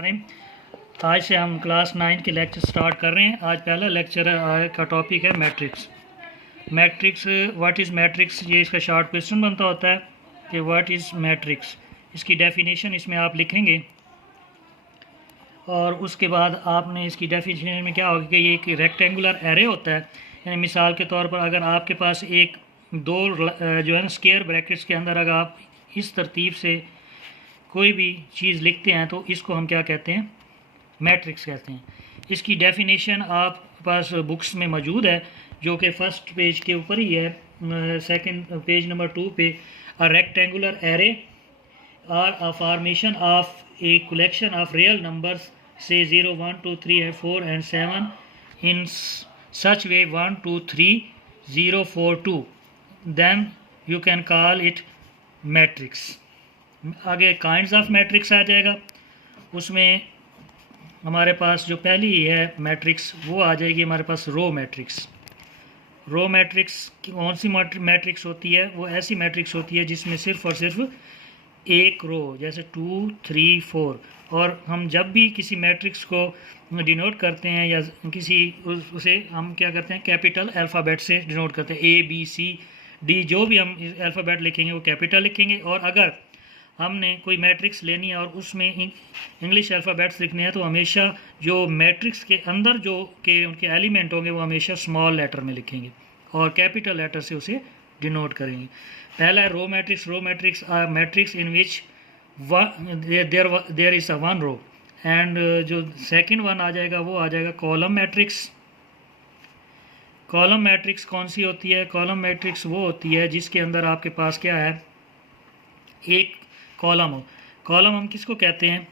बिस्मिल्लाहिर्रहमानिर्रहीम। आज से हम क्लास 9 के लेक्चर स्टार्ट कर रहे हैं। आज पहला लेक्चर का टॉपिक है मैट्रिक्स। व्हाट इज़ मैट्रिक्स, ये इसका शॉर्ट क्वेश्चन बनता होता है कि व्हाट इज़ मैट्रिक्स। इसकी डेफिनेशन इसमें आप लिखेंगे और उसके बाद आपने इसकी डेफिनेशन में क्या होगा कि ये एक रेक्टेंगुलर एरे होता है। यानी मिसाल के तौर पर अगर आपके पास एक दो जो है ना स्क्वायर ब्रैकेट्स के अंदर अगर आप इस तरतीब से कोई भी चीज़ लिखते हैं तो इसको हम क्या कहते हैं, मैट्रिक्स कहते हैं। इसकी डेफिनेशन आप पास बुक्स में मौजूद है जो कि फ़र्स्ट पेज के ऊपर ही है, सेकंड पेज नंबर 2 पे। A rectangular array are a formation of a collection of real numbers से 0 1 2 3 and 4 and 7 in such way 1 2 3 0 4 2, then you can call it matrix। आगे काइंड्स ऑफ मैट्रिक्स आ जाएगा, उसमें हमारे पास जो पहली है मैट्रिक्स वो आ जाएगी हमारे पास रो मैट्रिक्स। रो मैट्रिक्स कौन सी मैट्रिक्स होती है? वो ऐसी मैट्रिक्स होती है जिसमें सिर्फ और सिर्फ एक रो, जैसे 2 3 4। और हम जब भी किसी मैट्रिक्स को डिनोट करते हैं या किसी उसे हम क्या करते हैं, कैपिटल अल्फ़ाबेट से डिनोट करते हैं। A B C D जो भी हम अल्फ़ाबेट लिखेंगे वो कैपिटल लिखेंगे। और अगर हमने कोई मैट्रिक्स लेनी है और उसमें इंग्लिश अल्फ़ाबेट्स लिखने हैं तो हमेशा जो मैट्रिक्स के अंदर जो के उनके एलिमेंट होंगे वो हमेशा स्मॉल लेटर में लिखेंगे और कैपिटल लेटर से उसे डिनोट करेंगे। पहला है row matrix. Row matrix are matrix in which there is a one row. And जो सेकंड वन आ जाएगा वो आ जाएगा कॉलम मैट्रिक्स। कॉलम मैट्रिक्स कौन सी होती है? कॉलम मैट्रिक्स वो होती है जिसके अंदर आपके पास क्या है, एक कॉलम हो। कॉलम हम किसको कहते हैं?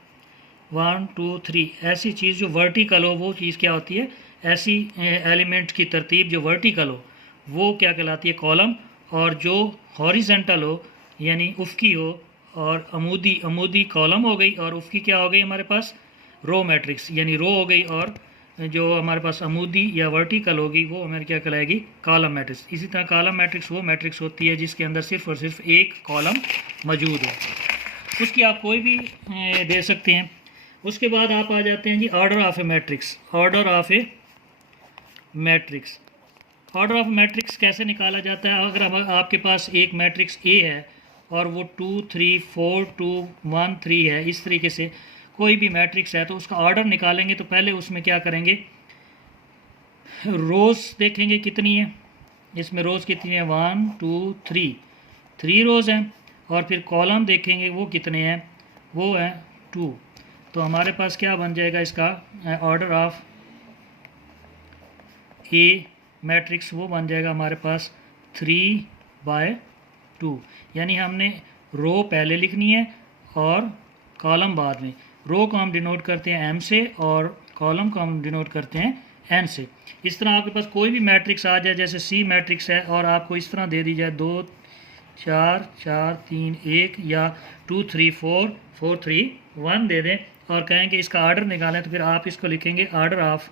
1 2 3 ऐसी चीज़ जो वर्टिकल हो वो चीज़ क्या होती है? ऐसी एलिमेंट की तरतीब जो वर्टिकल हो वो क्या कहलाती है? कॉलम। और जो हॉरिजेंटल हो यानी उफ़की हो और अमूदी कॉलम हो गई और उफ़की क्या हो गई हमारे पास? रो मैट्रिक्स यानी रो हो गई। और जो हमारे पास अमूदी या वर्टिकल होगी वो हमारे क्या कहलाएगी? Column matrix. इसी तरह कॉलम मैट्रिक्स वो मैट्रिक्स होती है जिसके अंदर सिर्फ और सिर्फ एक कॉलम मौजूद है, उसकी आप कोई भी दे सकते हैं। उसके बाद आप आ जाते हैं जी order of a matrix. Order of a matrix, order of matrix कैसे निकाला जाता है? अगर आपके पास एक मैट्रिक्स ए है और वो 2 3 4 2 1 3 है, इस तरीके से कोई भी मैट्रिक्स है तो उसका ऑर्डर निकालेंगे तो पहले उसमें क्या करेंगे, रोज़ देखेंगे कितनी है। इसमें रोज़ कितनी है? 1 2 3 रोज़ हैं। और फिर कॉलम देखेंगे वो कितने हैं, वो है 2। तो हमारे पास क्या बन जाएगा इसका ऑर्डर ऑफ ए मैट्रिक्स, वो बन जाएगा हमारे पास 3/2। यानी हमने रो पहले लिखनी है और कॉलम बाद में। रो को हम डिनोट करते हैं M से और कॉलम को हम डिनोट करते हैं N से। इस तरह आपके पास कोई भी मैट्रिक्स आ जाए, जैसे C मैट्रिक्स है और आपको इस तरह दे दी जाए 2 4 4 3 1 या 2 3 4 4 3 1 दे दें और कहें कि इसका ऑर्डर निकालें, तो फिर आप इसको लिखेंगे ऑर्डर ऑफ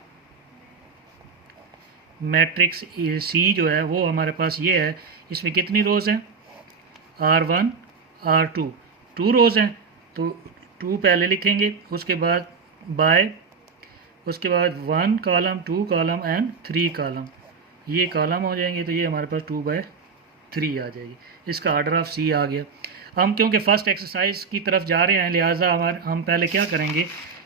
मैट्रिक्स C जो है वो हमारे पास ये है। इसमें कितनी रोज़ हैं? R1 R2 2 रोज़ हैं तो 2 पहले लिखेंगे, उसके बाद बाय, उसके बाद 1 कॉलम 2 कॉलम एंड 3 कॉलम, ये कॉलम हो जाएंगे तो ये हमारे पास 2/3 आ जाएगी। इसका ऑर्डर ऑफ C आ गया। हम क्योंकि फ़र्स्ट एक्सरसाइज की तरफ जा रहे हैं लिहाजा हम पहले क्या करेंगे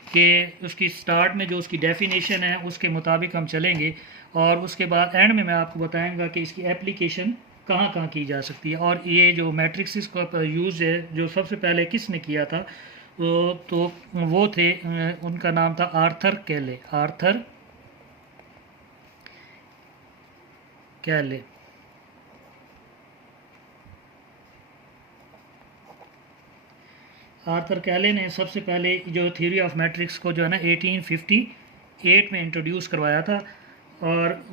कि उसकी स्टार्ट में जो उसकी डेफिनेशन है उसके मुताबिक हम चलेंगे और उसके बाद एंड में मैं आपको बताऊंगा कि इसकी एप्लीकेशन कहाँ कहाँ की जा सकती है। और ये जो मैट्रिक्स का यूज़ है जो सबसे पहले किसने किया था, तो वो थे, उनका नाम था आर्थर कैले। आर्थर कैले। आर्थर कैले ने सबसे पहले जो थ्योरी ऑफ मैट्रिक्स को जो है ना 1858 में इंट्रोड्यूस करवाया था। और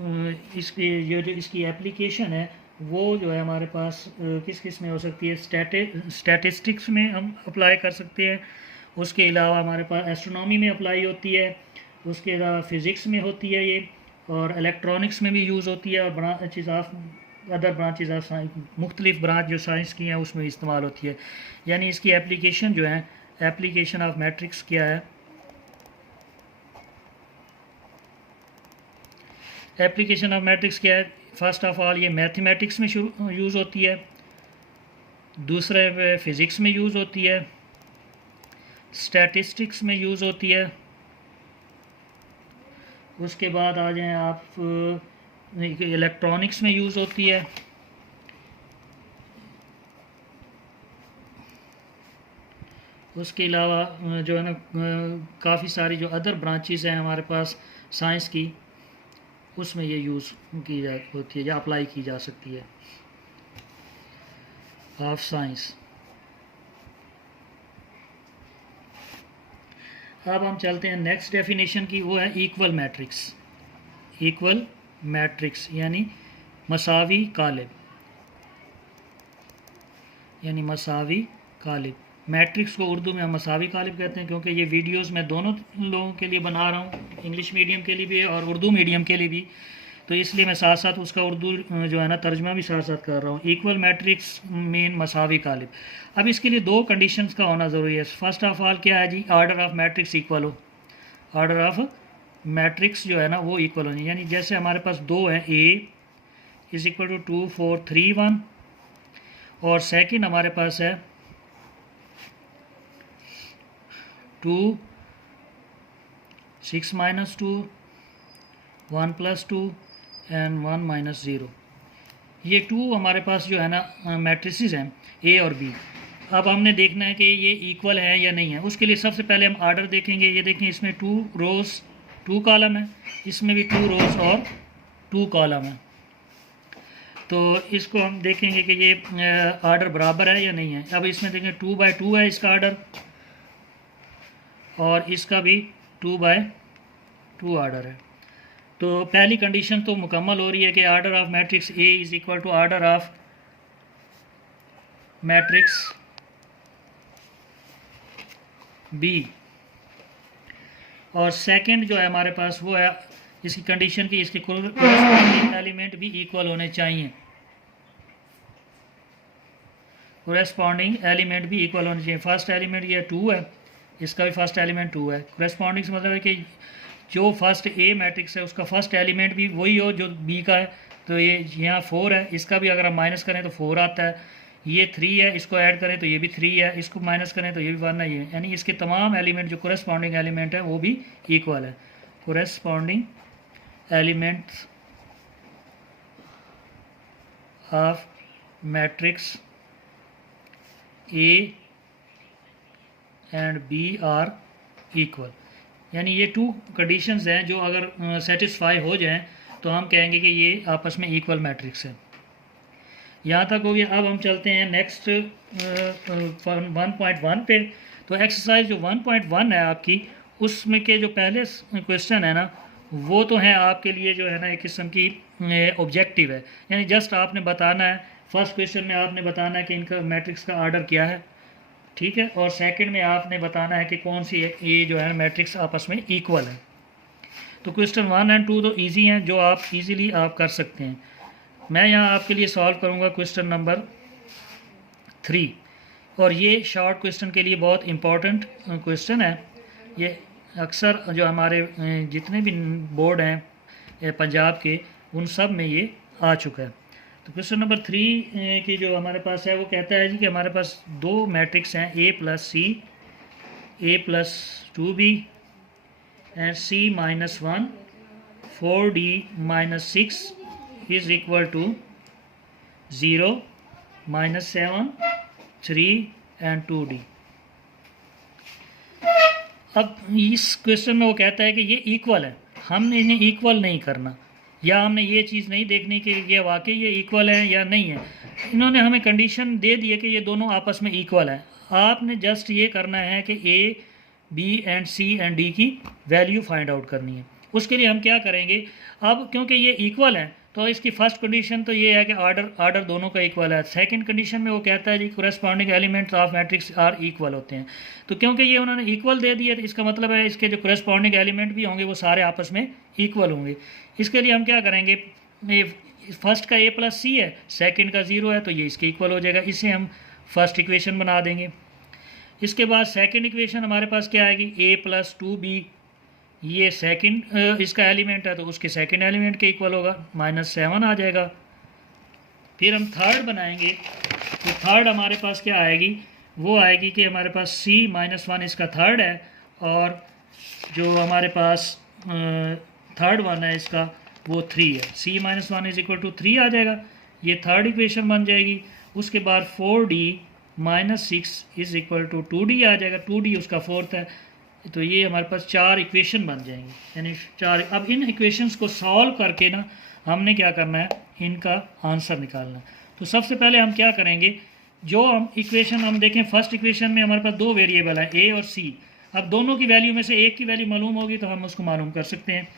इसकी जो इसकी एप्लीकेशन है वो जो है हमारे पास किस किस में हो सकती है? स्टैटिस्टिक्स में हम अप्लाई कर सकते हैं। उसके अलावा हमारे पास एस्ट्रोनॉमी में अप्लाई होती है, उसके अलावा फ़िज़िक्स में होती है ये, और इलेक्ट्रॉनिक्स में भी यूज़ होती है, और branches of other branches of science, मुख्तलिफ ब्रांच जो साइंस की हैं उसमें इस्तेमाल होती है। यानी इसकी एप्लीकेशन जो है, एप्लीकेशन ऑफ मैट्रिक्स क्या है? एप्लीकेशन ऑफ मैट्रिक्स क्या है? फर्स्ट ऑफ ऑल ये मैथमेटिक्स में यूज़ होती है, दूसरे फिज़िक्स में यूज़ होती है, स्टैटिस्टिक्स में यूज़ होती है। उसके बाद आ जाएं आप इलेक्ट्रॉनिक्स में यूज़ होती है, उसके अलावा जो है ना काफ़ी सारी जो अदर ब्रांचेस हैं हमारे पास साइंस की, उसमें ये यूज़ की जा होती है या अप्लाई की जा सकती है ऑफ साइंस। अब हम चलते हैं नेक्स्ट डेफिनेशन की, वो है इक्वल मैट्रिक्स। इक्वल मैट्रिक्स यानी मसावी कालिब, यानी मसावी कालिब। मैट्रिक्स को उर्दू में हम मसावी कालिब कहते हैं, क्योंकि ये वीडियोस मैं दोनों लोगों के लिए बना रहा हूँ, इंग्लिश मीडियम के लिए भी और उर्दू मीडियम के लिए भी, तो इसलिए मैं साथ साथ उसका उर्दू जो है ना तर्जमा भी साथ साथ कर रहा हूँ। इक्वल मैट्रिक्स मीन मसावी कालिब। अब इसके लिए दो कंडीशंस का होना ज़रूरी है। फर्स्ट ऑफ ऑल क्या है जी? ऑर्डर ऑफ मैट्रिक्स इक्वल हो, ऑर्डर ऑफ मैट्रिक्स जो है ना वो इक्वल होनी, यानी जैसे हमारे पास दो हैं, ए इज इक्वल टू 2 4 3 1, और सेकंड हमारे पास है 2 6 माइनस 2 1 प्लस 2 एंड 1 माइनस 0। ये टू हमारे पास जो है ना मैट्रिसेस हैं ए और बी। अब हमने देखना है कि ये इक्वल है या नहीं है। उसके लिए सबसे पहले हम आर्डर देखेंगे। ये देखें, इसमें 2 रोज़ 2 कॉलम है, इसमें भी 2 रोज़ और 2 कॉलम है। तो इसको हम देखेंगे कि ये आर्डर बराबर है या नहीं है। अब इसमें देखें 2 बाई 2 है इसका आर्डर, और इसका भी 2 बाई 2 आर्डर है। तो पहली कंडीशन तो मुकम्मल हो रही है कि order of matrix A is equal to order of matrix B. और सेकंड जो है हमारे पास वो है इसकी कंडीशन की इसके कोरेस्पॉन्डिंग एलिमेंट भी इक्वल होने चाहिए, कोरेस्पॉन्डिंग एलिमेंट भी इक्वल होने चाहिए। फर्स्ट एलिमेंट ये 2 है, इसका भी फर्स्ट एलिमेंट 2 है। कोरेस्पॉन्डिंग से मतलब है कि जो फर्स्ट ए मैट्रिक्स है उसका फर्स्ट एलिमेंट भी वही हो जो बी का है। तो ये यहाँ 4 है, इसका भी अगर हम माइनस करें तो 4 आता है। ये 3 है, इसको ऐड करें तो ये भी 3 है, इसको माइनस करें तो ये भी 1 है। ये यानी इसके तमाम एलिमेंट जो कोरेस्पॉन्डिंग एलिमेंट है वो भी इक्वल है। Corresponding elements of matrix A and B are equal, यानी ये 2 कंडीशंस हैं जो अगर सेटिस्फाई हो जाएं तो हम कहेंगे कि ये आपस में इक्वल मैट्रिक्स है। यहाँ तक हो गया। अब हम चलते हैं नेक्स्ट 1.1 पे। तो एक्सरसाइज जो 1.1 है आपकी, उसमें के जो पहले क्वेश्चन है ना वो तो है आपके लिए जो है ना एक किस्म की ऑब्जेक्टिव है, यानी जस्ट आपने बताना है। फर्स्ट क्वेश्चन में आपने बताना है कि इनका मैट्रिक्स का आर्डर क्या है, ठीक है, और सेकंड में आपने बताना है कि कौन सी ये जो है मैट्रिक्स आपस में इक्वल है। तो क्वेश्चन 1 और 2 तो इजी हैं, जो आप इजीली आप कर सकते हैं। मैं यहाँ आपके लिए सॉल्व करूँगा क्वेश्चन नंबर 3, और ये शॉर्ट क्वेश्चन के लिए बहुत इम्पॉर्टेंट क्वेश्चन है। ये अक्सर जो हमारे जितने भी बोर्ड हैं पंजाब के, उन सब में ये आ चुका है। तो क्वेश्चन नंबर 3 की जो हमारे पास है वो कहता है जी कि हमारे पास 2 मैट्रिक्स हैं a plus c, a plus 2b and c minus 1, 4d minus 6 is equal to 0, minus 7, 3 and 2d। अब इस क्वेश्चन में वो कहता है कि ये इक्वल है, हमने इन्हें इक्वल नहीं करना, या हमने ये चीज़ नहीं देखनी कि ये वाकई ये इक्वल है या नहीं है। इन्होंने हमें कंडीशन दे दी है कि ये दोनों आपस में इक्वल है। आपने जस्ट ये करना है कि a b and c and d की वैल्यू फाइंड आउट करनी है। उसके लिए हम क्या करेंगे, अब क्योंकि ये इक्वल है तो इसकी फर्स्ट कंडीशन तो ये है कि आर्डर दोनों का इक्वल है। सेकंड कंडीशन में वो कहता है जी corresponding elements of matrix are equal होते हैं। तो क्योंकि ये उन्होंने इक्वल दे दिया तो इसका मतलब है इसके जो कोरेस्पॉन्डिंग एलिमेंट भी होंगे वो सारे आपस में इक्वल होंगे। इसके लिए हम क्या करेंगे, फर्स्ट का ए प्लस सी है, सेकंड का 0 है, तो ये इसके इक्वल हो जाएगा। इसे हम फर्स्ट इक्वेशन बना देंगे। इसके बाद सेकंड इक्वेशन हमारे पास क्या आएगी, ए प्लस 2b ये सेकंड इसका एलिमेंट है तो उसके सेकंड एलिमेंट के इक्वल होगा, -7 आ जाएगा। फिर हम थर्ड बनाएंगे तो थर्ड हमारे पास क्या आएगी, वो आएगी कि हमारे पास C-1 इसका थर्ड है, और जो हमारे पास थर्ड वन है इसका वो 3 है। C-1 इज इक्वल टू 3 आ जाएगा, ये थर्ड इक्वेशन बन जाएगी। उसके बाद 4D-6 is equal to 2D आ जाएगा, 2D उसका फोर्थ है। तो ये हमारे पास 4 इक्वेशन बन जाएंगी, यानी 4। अब इन इक्वेशंस को सॉल्व करके ना हमने क्या करना है, इनका आंसर निकालना है। तो सबसे पहले हम क्या करेंगे, जो हम इक्वेशन हम देखें, फर्स्ट इक्वेशन में हमारे पास दो वेरिएबल है A और C। अब दोनों की वैल्यू में से एक की वैल्यू मालूम होगी तो हम उसको मालूम कर सकते हैं।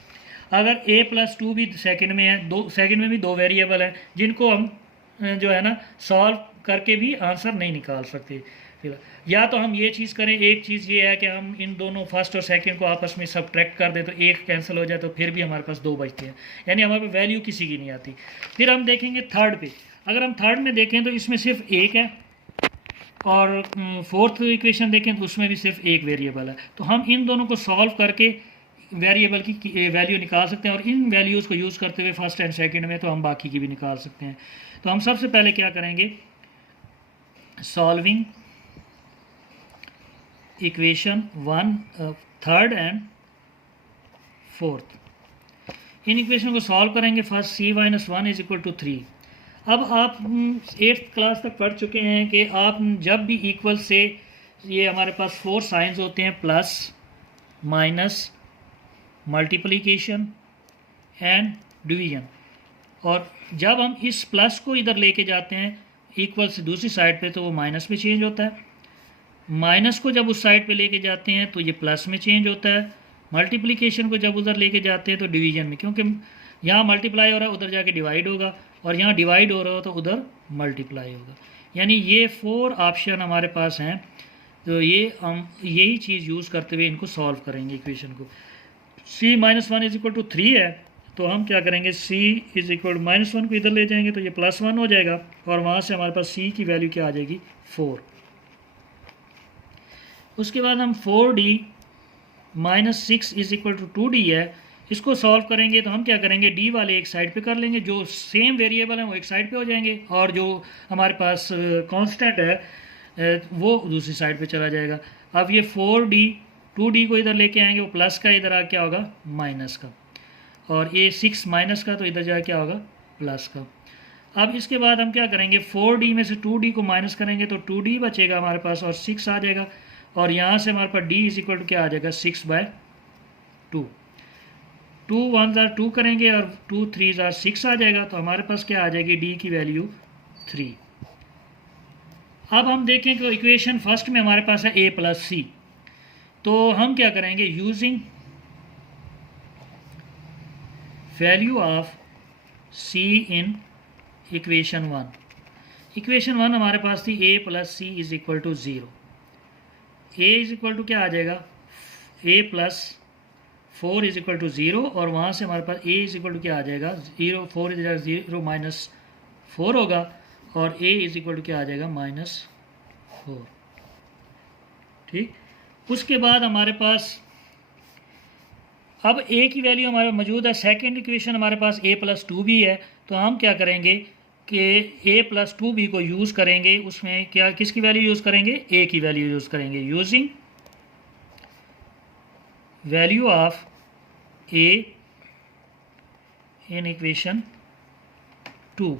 अगर A+2 भी सेकंड में है, सेकंड में भी दो वेरिएबल हैं जिनको हम जो है ना सॉल्व करके भी आंसर नहीं निकाल सकते। या तो हम ये चीज़ करें, एक चीज़ ये है कि हम इन दोनों फर्स्ट और सेकंड को आपस में सब्ट्रैक्ट कर दें तो एक कैंसिल हो जाए, तो फिर भी हमारे पास दो बचते हैं, यानी हमारे पास वैल्यू किसी की नहीं आती। फिर हम देखेंगे थर्ड पे, अगर हम थर्ड में देखें तो इसमें सिर्फ एक है, और फोर्थ इक्वेशन देखें तो उसमें भी सिर्फ एक वेरिएबल है। तो हम इन दोनों को सॉल्व करके वेरिएबल की वैल्यू निकाल सकते हैं, और इन वैल्यूज़ को यूज़ करते हुए फर्स्ट एंड सेकंड में तो हम बाकी की भी निकाल सकते हैं। तो हम सबसे पहले क्या करेंगे, solving equation 1 third and fourth, in equation को सॉल्व करेंगे। First C-1 is equal to 3। अब आप 8th क्लास तक पढ़ चुके हैं कि आप जब भी इक्वल से, ये हमारे पास 4 साइंस होते हैं, plus, minus, multiplication and division, और जब हम इस प्लस को इधर लेके जाते हैं इक्वल से दूसरी साइड पे तो वो माइनस में चेंज होता है। माइनस को जब उस साइड पे लेके जाते हैं तो ये प्लस में चेंज होता है। मल्टीप्लिकेशन को जब उधर लेके जाते हैं तो डिवीजन में, क्योंकि यहाँ मल्टीप्लाई हो रहा है उधर जाके डिवाइड होगा, और यहाँ डिवाइड हो रहा हो तो उधर मल्टीप्लाई होगा। यानी ये 4 ऑप्शन हमारे पास हैं। तो ये हम यही चीज़ यूज़ करते हुए इनको सॉल्व करेंगे इक्वेशन को। C-1 इज इक्वल टू 3 है, तो हम क्या करेंगे, C इज इक्वल टू -1 को इधर ले जाएंगे तो ये +1 हो जाएगा, और वहाँ से हमारे पास C की वैल्यू क्या आ जाएगी, 4। उसके बाद हम 4D-6 is equal to 2D है, इसको सॉल्व करेंगे तो हम क्या करेंगे, D वाले एक साइड पे कर लेंगे, जो सेम वेरिएबल हैं वो एक साइड पे हो जाएंगे, और जो हमारे पास कांस्टेंट है वो दूसरी साइड पे चला जाएगा। अब ये 4D 2D को इधर लेके आएंगे, वो प्लस का इधर आ क्या होगा, माइनस का, और ये 6 माइनस का तो इधर जा क्या होगा, प्लस का। अब इसके बाद हम क्या करेंगे, 4D में से 2D को माइनस करेंगे तो 2D बचेगा हमारे पास, और 6 आ जाएगा, और यहाँ से हमारे पास D इज इक्वल टू क्या आ जाएगा, 6/2। 2 1 ज़ार 2 करेंगे और 2 3 ज़ार 6 आ जाएगा, तो हमारे पास क्या आ जाएगी, D की वैल्यू 3। अब हम देखें कि इक्वेशन फर्स्ट में हमारे पास है A+C, तो हम क्या करेंगे, using value of C in equation 1। Equation 1 हमारे पास थी A+C is equal to 0। A is equal to क्या आ जाएगा, A+4 इज इक्वल टू 0, और वहाँ से हमारे पास A इज इक्वल टू क्या आ जाएगा, 0, 4 इज 0 -4 होगा, और A इज इक्वल टू क्या आ जाएगा, -4। ठीक, उसके बाद हमारे पास अब A की वैल्यू हमारे मौजूद है। सेकंड इक्वेशन हमारे पास A+2 भी है, तो हम क्या करेंगे कि A+2B को यूज़ करेंगे, उसमें क्या किसकी वैल्यू यूज़ करेंगे, A की वैल्यू यूज़ करेंगे, using value of A in equation 2।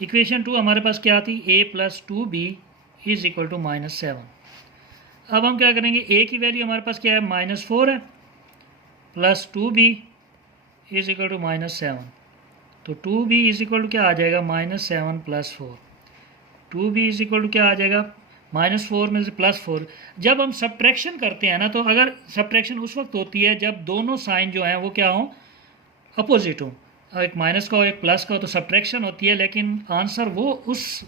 Equation 2 हमारे पास क्या थी, A+2B इज इक्वल टू -7। अब हम क्या करेंगे, A की वैल्यू हमारे पास क्या है, -4 है, plus 2B is equal to -7, तो 2B इज इक्वल टू क्या आ जाएगा, -7 + 4। 2B इज इक्वल टू क्या आ जाएगा, -4 में से +4। जब हम सब्ट्रैक्शन करते हैं ना, तो अगर सब्ट्रैक्शन उस वक्त होती है जब दोनों साइन जो हैं वो क्या हों, अपोजिट हों, एक माइनस का हो एक प्लस का हो, तो सब्ट्रैक्शन होती है, लेकिन आंसर वो उस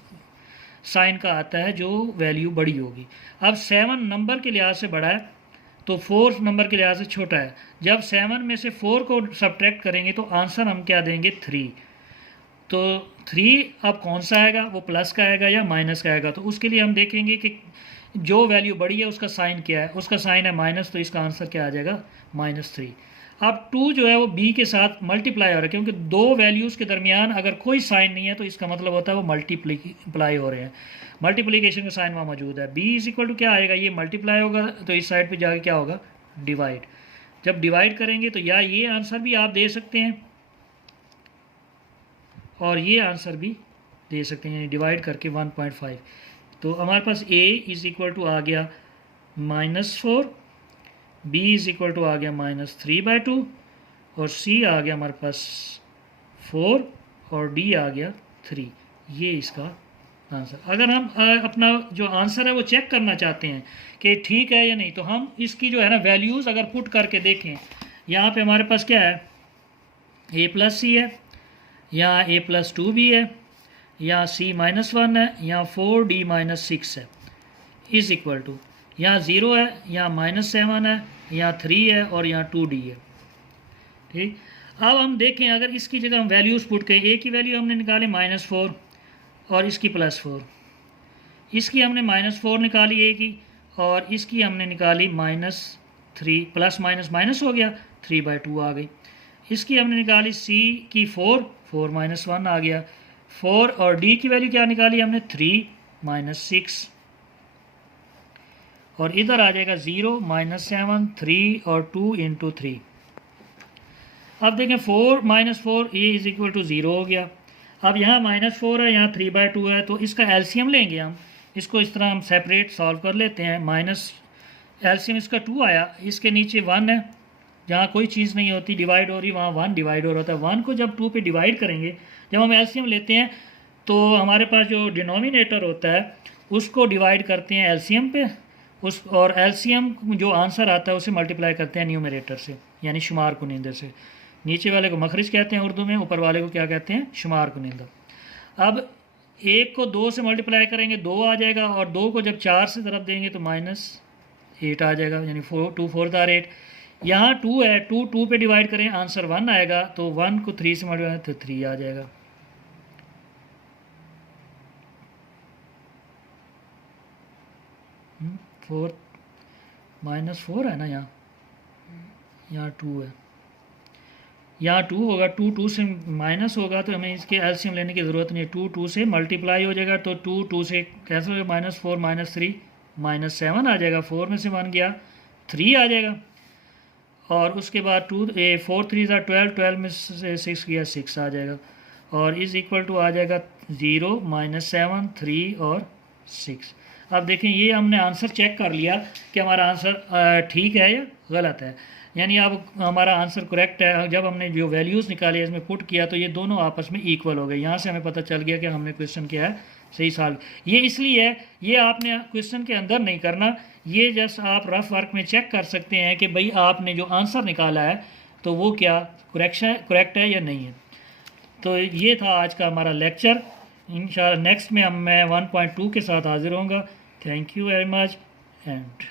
साइन का आता है जो वैल्यू बड़ी होगी। अब 7 नंबर के लिहाज से बड़ा है तो 4 नंबर के लिहाज से छोटा है। जब 7 में से 4 को सब्ट्रैक्ट करेंगे तो आंसर हम क्या देंगे, 3। तो 3 अब कौन सा आएगा, वो प्लस का आएगा या माइनस का आएगा, तो उसके लिए हम देखेंगे कि जो वैल्यू बड़ी है उसका साइन क्या है, उसका साइन है माइनस, तो इसका आंसर क्या आ जाएगा -3। अब 2 जो है वो b के साथ मल्टीप्लाई हो रहा है, क्योंकि दो वैल्यूज़ के दरमियान अगर कोई साइन नहीं है तो इसका मतलब होता है वो मल्टीप्लाई हो रहे हैं, मल्टीप्लिकेशन का साइन वहाँ मौजूद है। b इज इक्वल टू क्या आएगा, ये मल्टीप्लाई होगा तो इस साइड पे जाके क्या होगा, डिवाइड। जब डिवाइड करेंगे तो या ये आंसर भी आप दे सकते हैं और ये आंसर भी दे सकते हैं, डिवाइड करके 1.5। तो हमारे पास a इज़ इक्वल टू आ गया -4, b इज़ इक्वल टू आ गया -3/2 और c आ गया हमारे पास 4 और d आ गया 3। ये इसका आंसर। अगर हम अपना जो आंसर है वो चेक करना चाहते हैं कि ठीक है या नहीं, तो हम इसकी जो है ना वैल्यूज़ अगर पुट करके देखें, यहाँ पे हमारे पास क्या है, a+c है, यहाँ a+2 भी है, यहाँ c-1 है, यहाँ 4d-6 है, इज़ इक्वल टू यहाँ 0 है, यहाँ -7 है, यहाँ 3 है और यहाँ 2d है। ठीक, अब हम देखें अगर इसकी जगह हम वैल्यूज़ पुट करें, a की वैल्यू हमने निकाली -4 और इसकी +4, इसकी हमने -4 निकाली a की और इसकी हमने निकाली -3, प्लस माइनस माइनस हो गया 3/2 आ गई। इसकी हमने निकाली c की 4 -1 आ गया, 4 और d की वैल्यू क्या निकाली हमने 3 -6 और इधर आ जाएगा 0 -7 3 और 2 × 3। अब देखें 4 -4 ये इज़ इक्वल टू 0 हो गया। अब यहाँ -4 है, यहाँ 3/2 है, तो इसका एलसीएम लेंगे हम, इसको इस तरह हम सेपरेट सॉल्व कर लेते हैं। माइनस एलसीएम इसका 2 आया, इसके नीचे 1 है, जहाँ कोई चीज़ नहीं होती डिवाइड हो रही वहाँ 1 डिवाइड हो रहा था। 1 को जब 2 पे डिवाइड करेंगे, जब हम एलसीएम लेते हैं तो हमारे पास जो डिनोमिनेटर होता है उसको डिवाइड करते हैं एलसीएम पे, उस और एलसीएम जो आंसर आता है उसे मल्टीप्लाई करते हैं न्यूमरेटर से, यानी शुमार कुनिंदर से। नीचे वाले को मखरिज कहते हैं उर्दू में, ऊपर वाले को क्या कहते हैं, शुमार कुनिंदर। अब 1 को 2 से मल्टीप्लाई करेंगे 2 आ जाएगा और 2 को जब 4 से तरफ देंगे तो -8 आ जाएगा, यानी 2 4 are 8। यहाँ 2 है, 2 पे डिवाइड करें आंसर 1 आएगा, तो 1 को 3 से मल्टीप्लाई तो 3 आ जाएगा। -4 है ना, यहाँ 2 है, यहाँ 2 होगा, 2 से माइनस होगा तो हमें इसके एलसीएम लेने की ज़रूरत नहीं है। 2 से मल्टीप्लाई हो जाएगा तो 2 से कैंसिल हो जाएगा, -4 -3 -7 आ जाएगा, 4 में से 1 गया 3 आ जाएगा और उसके बाद 4 3 12, 12 में से 6 गया 6 आ जाएगा और इज़ इक्वल टू आ जाएगा 0 -7 3 और 6। अब देखें ये हमने आंसर चेक कर लिया कि हमारा आंसर ठीक है या गलत है, यानी अब हमारा आंसर करेक्ट है। जब हमने जो वैल्यूज़ निकाले इसमें पुट किया तो ये दोनों आपस में इक्वल हो गए। यहाँ से हमें पता चल गया कि हमने क्वेश्चन क्या है सही सॉल्व। ये इसलिए है, ये आपने क्वेश्चन के अंदर नहीं करना, ये जस्ट आप रफ वर्क में चेक कर सकते हैं कि भाई आपने जो आंसर निकाला है तो वो क्या करेक्ट है या नहीं है। तो ये था आज का हमारा लेक्चर। इंशाल्लाह नेक्स्ट में मैं 1.2 के साथ हाजिर होऊंगा। Thank you very much and